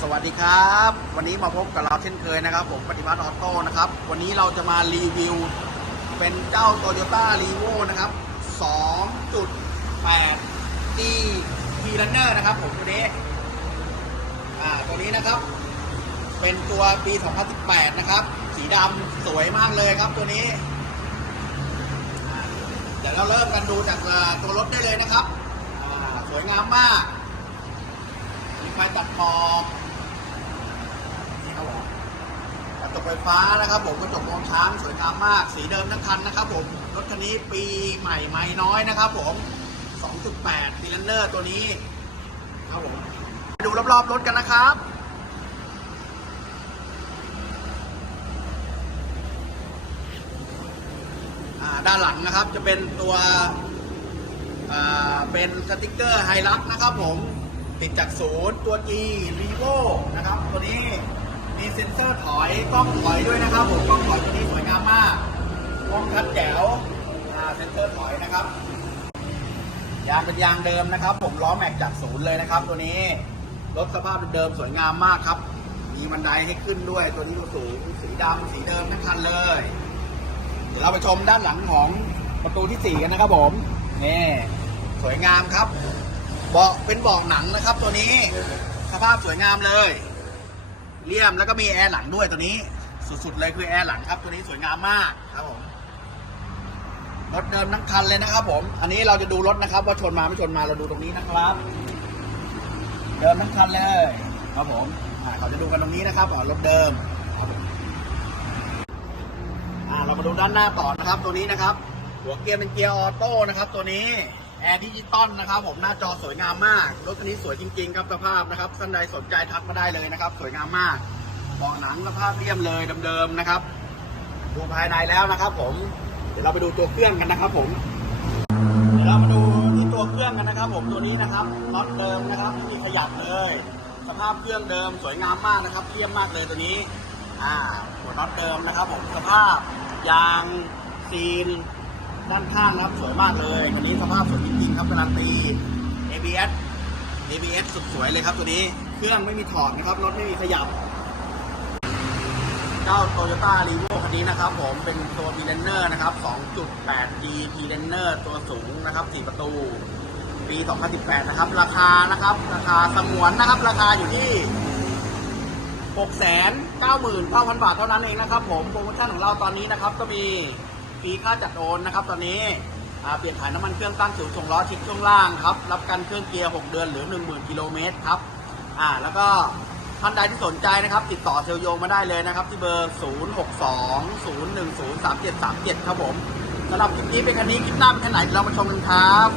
สวัสดีครับ วันนี้มาพบกับเราเช่นเคยนะครับ ผมปฏิบัติออโต้นะครับ วันนี้เราจะมารีวิว เป็นเจ้า Toyota r e v o นะครับ 2.8 D T Runner นะครับผมตัวนี้อ่าตัวนี้นะครับ เป็นตัวปี 2018 นะครับ สีดำสวยมากเลยครับตัวนี้ เดี๋ยวเราเริ่มกันดูจากตัวรถได้เลยนะครับ สวยงามมากมีไฟตัดหมอกนี่ครับผม กไฟฟ้านะครับผมกระจกมองช้างสวยงามมาก สีเดิมทั้งคันนะครับผมรถคันนี้ปีใหม่ใหม่น้อยนะครับผม 2.8 d ีลันเนอร์ตัวนี้ครับผมดูรอบๆรถกันนะครับด้านหลังนะครับจะเป็นตัวเป็นสติกเกอร์ไฮลักนะครับผม ติดจากศูนย์ตัว G r e v o นะครับ ตัวนี้ มีเซ็นเซอร์ถอยกล้องถอยด้วยนะครับผมกล้องถอยตัวนี้สวยงามมากกล้องชัดแจ๋วเซ็นเซอร์ถอยนะครับยางเป็นยางเดิมนะครับ ผมล้อแม็กจากศูนย์เลยนะครับ ตัวนี้รถสภาพเป็นเดิมสวยงามมากครับ มีบันไดให้ขึ้นด้วยตัวนี้ก็สูงสีดำสีเดิมทั้งคันเลยเดี๋ยวเราไปชมด้านหลังของประตูที่4กันนะครับผมนี่สวยงามครับเบาะเป็นเบาะหนังนะครับ ตัวนี้สภาพสวยงามเลย เลี่ยมแล้วก็มีแอร์หลังด้วยตัวนี้ สุดๆเลยคือแอร์หลังครับตัวนี้สวยงามมากครับผมรถเดิมทั้งคันเลยนะครับ ผม อันนี้เราจะดูรถนะครับ ว่าชนมาไม่ชนมาเราดูตรงนี้นะครับ เดิมทั้งคันเลย ครับผมเขาจะดูกันตรงนี้นะครับรถเดิมเรามาดูด้านหน้าต่อนะครับ ตัวนี้นะครับ หัวเกียร์เป็นเกียร์ออโต้นะครับ ตัวนี้ แอร์ดิจิตอลนะครับผมหน้าจอสวยงามมาก รถคันนี้สวยจริงๆครับสภาพนะครับท่านใดสนใจทักมาได้เลยนะครับ สวยงามมากเบาะหนังสภาพเรียมเลยเดิมๆนะครับ ดูภายในแล้วนะครับผม เดี๋ยวเราไปดูตัวเครื่องกันนะครับผมเดี๋ยวเรามาดูที่ตัวเครื่องกันนะครับ ผมตัวนี้นะครับน็อตเดิมนะครับไม่มีขยับเลย สภาพเครื่องเดิมสวยงามมากนะครับเยี่ยมมากเลยตัวนี้อ่าหัวน็อตเดิมนะครับ ผมสภาพยางซีน ด้านข้างนะครับสวยมากเลยคันนี้สภาพสวยจริงๆครับการันตี ABS ABS สุดสวยเลยครับตัวนี้เครื่องไม่มีถอดนะครับรถไม่มีขยับเจ้า Toyota r e v o คันนี้นะครับ ผมเป็นตัว p l a n e r นะครับ 2.8G p l a n e r ตัวสูงนะครับ 4 ประตู ปี 2018 นะครับ ราคานะครับ ราคาสงวนนะครับ ราคาอยู่ที่ 699,000 บาทเท่านั้นเองนะครับ ผมโปรโมชั่นของเราตอนนี้นะครับก็มี ปีค่าจัดโอนนะครับ ตอนนี้เปลี่ยนถ่ายน้ำมันเครื่องตั้งศูนย์ส่งล้อชิดช่วงล่างครับ รับกันเครื่องเกียร์ 6 เดือนหรือ 10,000กิโลเมตรครับอ่าแล้วก็ท่านใดที่สนใจนะครับ ติดต่อเซลล์โยงมาได้เลยนะครับ ที่เบอร์ 0620103737 ครับผมสำหรับคลิปนี้เป็นคันนี้คลิปหน้าเป็นคันไหนเรามาชมกันครับ